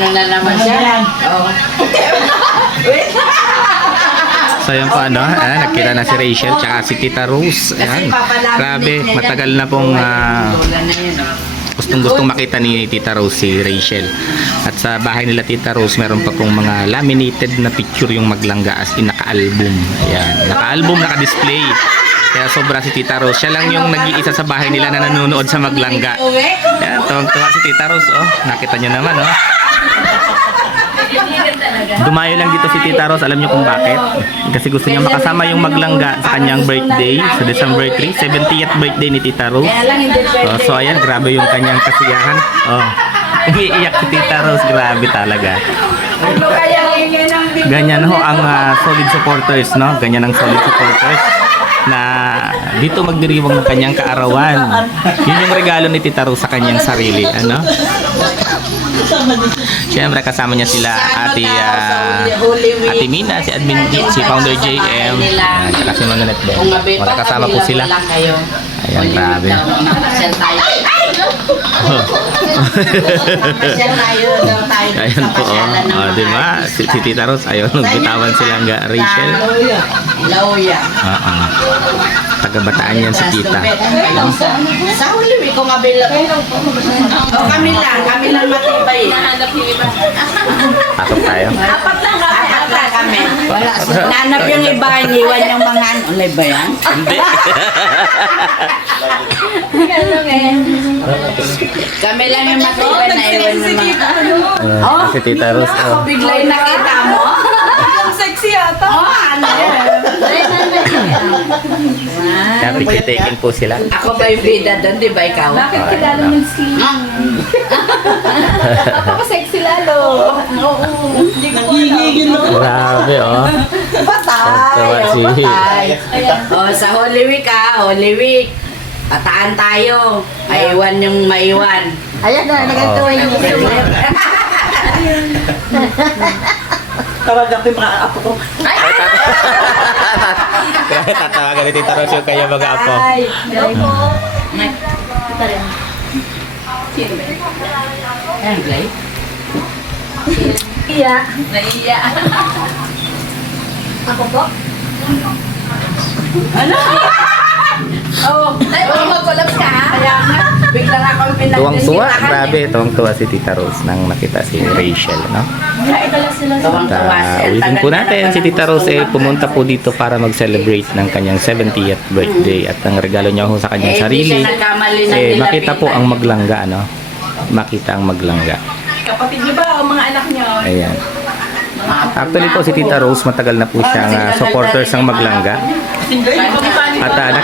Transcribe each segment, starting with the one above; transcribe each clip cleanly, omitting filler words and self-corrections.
ano na naman siya. Oo. So yun po ano, nagkita na si Rachel tsaka si Tita Rose. Ayan. Grabe, matagal na pong gustong makita ni Tita Rose si Rachel. At sa bahay nila Tita Rose, meron pa pong mga laminated na picture yung maglangga as in naka-album. Ayan, naka-album, naka-display. Kaya sobra si Tita Rose. Siya lang yung nag-iisa sa bahay nila na nanonood sa maglangga. Ayan, tuwang-tuwa si Tita Rose. Oh, nakita nyo naman, oh. Dumayo lang dito si Tita Rose. Alam niyo kung bakit? Kasi gusto niya makasama yung maglangga sa kanyang birthday sa December 3, 70th birthday ni Tita Rose. So ayan, grabe yung kanyang kasiyahan. Oh, umiiyak si Tita Rose. Grabe talaga. Ganyan ho ang solid supporters, no? Ganyan ang solid supporters na dito magdiriwang ng kanyang kaarawan. Yun yung regalo ni Tita Rose sa kanyang sarili, ano? Siyempre kasama niya sila Ate Mina, si Admin, si Founder JM, at si Manonet Ben. Magkasama po sila. Ayan, grabe. Ayan po, oh, diba? Si Tita Rose, ayun, nagbitawan sila hanggang Rachel. Taga-Bataan yan si Tita. Sa huli, kung abila. O kami lang matibay. Pasok tayo. Apat lang kami. Wala. Nanap yung iba, iniwan yung mga ano ba yan? Hindi. Kami lang yung matibay na iwan yung mga. Si Tita Rose. Ako biglay nakita mo. Ang sexy ata. Ano yan? Kaya picture-taking po sila. Ako ba yung bida doon, di ba ikaw? Bakit kilala mo yung skin? Ako sexy lalo. Oo. Hindi ko alam. Grabe, oh. Patay. O, sa Holy Week Holy Week. Pataan tayo. Maiwan yung maiwan. Ayan na, nagagawin yung Tawag ako yung mga apo ko. Grabe, tatawagan ni Tita Rose yung kanya mga apo. Hello po. Kita rin. Sino ba? Ayan, Glay. Iya. Naiya. Ako po? Ano? Oh, ay, mag-collapse ka ha? Kaya nga, biglang ako yung Tuwang-tuwa, grabe, tuwang-tuwa si Tita Rose nang nakita si Rachel, no? Tuwang-tuwa siya. Ulitin po natin, si Tita Rose pumunta po dito para mag-celebrate ng kanyang 70th birthday at ang regalo niya ho sa kanyang sarili, makita po ang maglangga, no? Makita ang maglangga. Kapatid niyo ba o mga anak niyo? Ayan. Actually po si Tita Rose matagal na po siyang supporters ng maglangga. At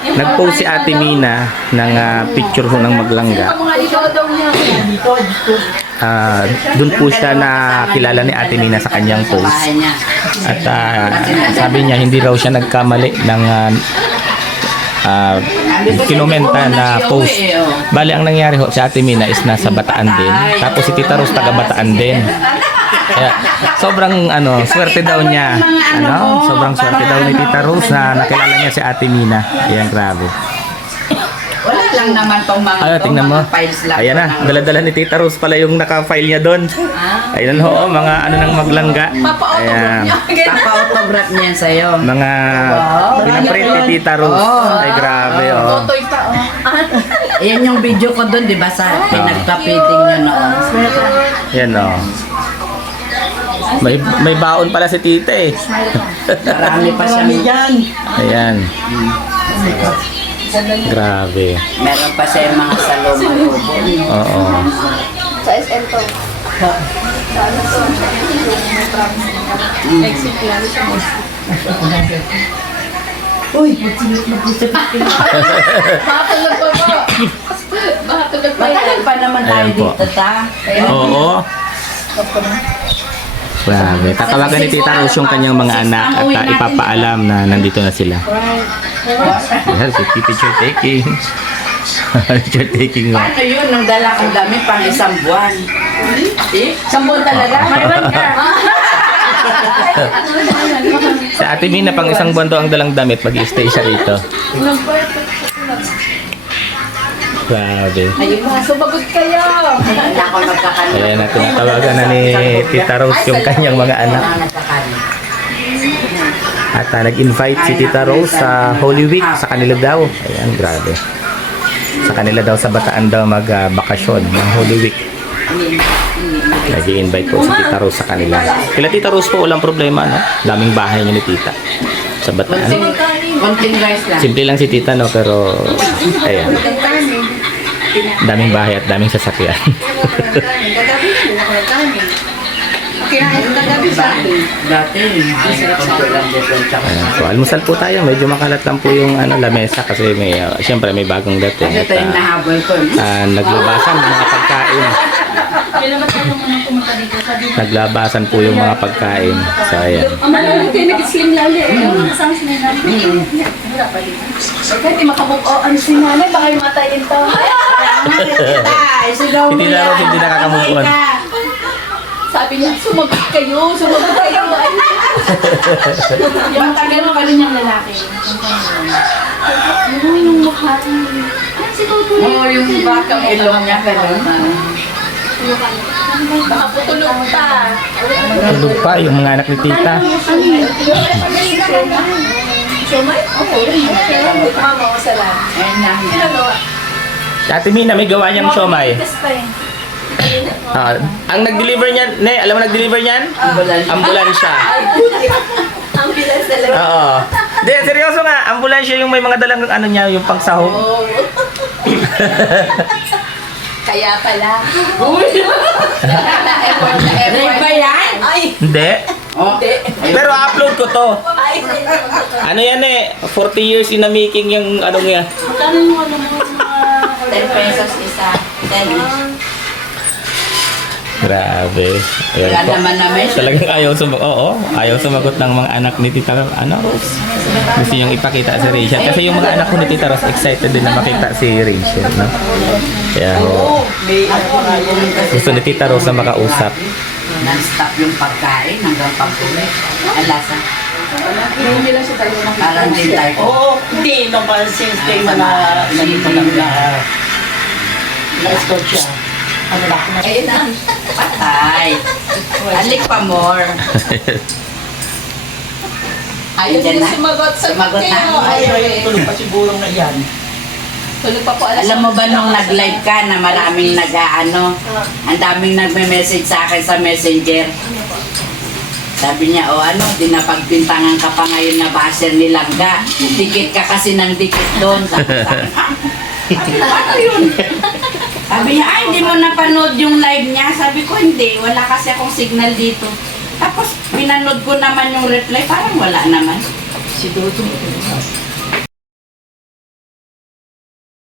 nag-post si Ate Mina ng picture ho ng maglangga. Doon po siya nakilala ni Ate Mina sa kanyang post. At sabi niya hindi raw siya nagkamali ng kinomenta na post. Bali ang nangyari ho, si Ate Mina is nasa Bataan din. Tapos si Tita Rose taga Bataan din. Kaya sobrang swerte daw niya. Sobrang swerte daw ni Tita Rose na nakilala niya si Ate Mina. Ayan, grabe. Wala lang naman tong mga Tingnan mo. files lang. Ayan na, dala-dala ni Tita Rose pala yung naka-file niya doon. Ayan ho, mga ng maglangga. Ayan. Papa-autograph niya sa'yo. Mga pinaprint ni Tita Rose. Ay, grabe, oh. Totoy pa. Ayan yung video ko doon, di ba, sa pinagpa-feeding nyo noon. Yan, oh. May baon pala si Tita eh. Marami pa siya. Yan. Ayan. Grabe. Meron pa siya yung mga saloma-lubo. Oo. Sa SM to. Sa ano to? Exit lang siya. Uy, mag-isip. Makatulog pa po. Makatulog pa Matagal yan. pa naman tayo Ayan po. dito, ta. Oo. Grabe. Tatawagan ni Tita Rose yung kanyang mga anak at ipapaalam na nandito na sila. Yes, picture taking. Picture taking. Paano yun? Nung dala kong damit pang isang buwan. Isang buwan talaga? Mayroon ka. Sa Ate Mina, pang isang buwan daw ang dalang damit, mag-i-stay siya rito. Grabe. Ayun na, sumagot kayo. Hindi ako nagkakanin. Ayan na, tinatawagan na ni Tita Rose yung kanyang mga anak. At nag-invite si Tita Rose sa Holy Week sa kanila daw. Ayan, grabe. Sa kanila daw sa Bataan daw mag-bakasyon ng Holy Week. Nag-i-invite po si Tita Rose sa kanila. Kila Tita Rose po, walang problema, no? Daming bahay niya ni Tita sa Bataan. Konting rice lang. Simple lang si Tita, no? Pero, ayan. Daming bahay at daming sasakyan. Kinain ko kagabi sa akin. Dati, konti lang dito. Ayan. So, almusal po tayo. Medyo makalat lang po yung lamesa kasi may, siyempre may bagong dating. Kasi ito yung nahabol ko. Naglabasan yung mga pagkain. Naglabasan po yung mga pagkain. So, ayan. Ang malamit kayo nag-slim lali. Kasama si nanay. Hindi makamove on si nanay. Baka yung matayin to. Hindi na rin hindi nakakamukuan. Sabi niya, sumagot kayo. Sumagot kayo. Yung tagal pa rin yung lalaki. Yung mukha niya. Ay, si Tutoy. Oo, yung bakang ilong niya gano'n. Baka putulog ta. Tulog pa yung mga anak ni Tita. Sumay? Okay. Mama, masarap. Ayun lang. Ate Mina, may gawa niyang siomay. Ang nag-deliver niyan, alam mo nag-deliver niyan? Ambulansya. Ambulance talaga. Oo. Hindi, seryoso nga. Ambulansya yung may mga dalang ano niya, yung pangsahog. Kaya pala. Live ba yan? Ay, Hindi. Oh. Pero upload ko to. ay. Ano yan 40 years in the making yung ano nga. 10 pesos isa. 10 Grabe. Ayan Wala po. naman namin. Talagang ayaw sumagot ng mga anak ni Tita Rose. Gusto niyang ipakita si Rachel. Kasi yung mga anak ko ni Tita Rose excited din na makita si Rachel, no? Kaya gusto ni Tita Rose na makausap. Non-stop yung pagkain hanggang pag-uwi. Ang lasa. Hindi lang siya talaga nakita. Parang din tayo. Oo, hindi. Nung parang since day na nandito lang na-escort siya. Ano ba? Ayun na. Patay. Alik pa more. Ayaw Ayan niya na. sumagot. Sumagot na. Ay, tulog pa siguro na yan. Tulog pa po alas. Alam mo ba nung nag-live ka na maraming ang daming nagme-message sa akin sa messenger. Sabi niya, di na pagbintangan ka pa ngayon na basher ni Langga. Dikit ka kasi ng dikit doon. Sabi sa akin, ano yun? Sabi niya, hindi mo napanood yung live niya. Sabi ko, hindi. Wala kasi akong signal dito. Tapos, pinanood ko naman yung reply. Parang wala naman. Si Tuto.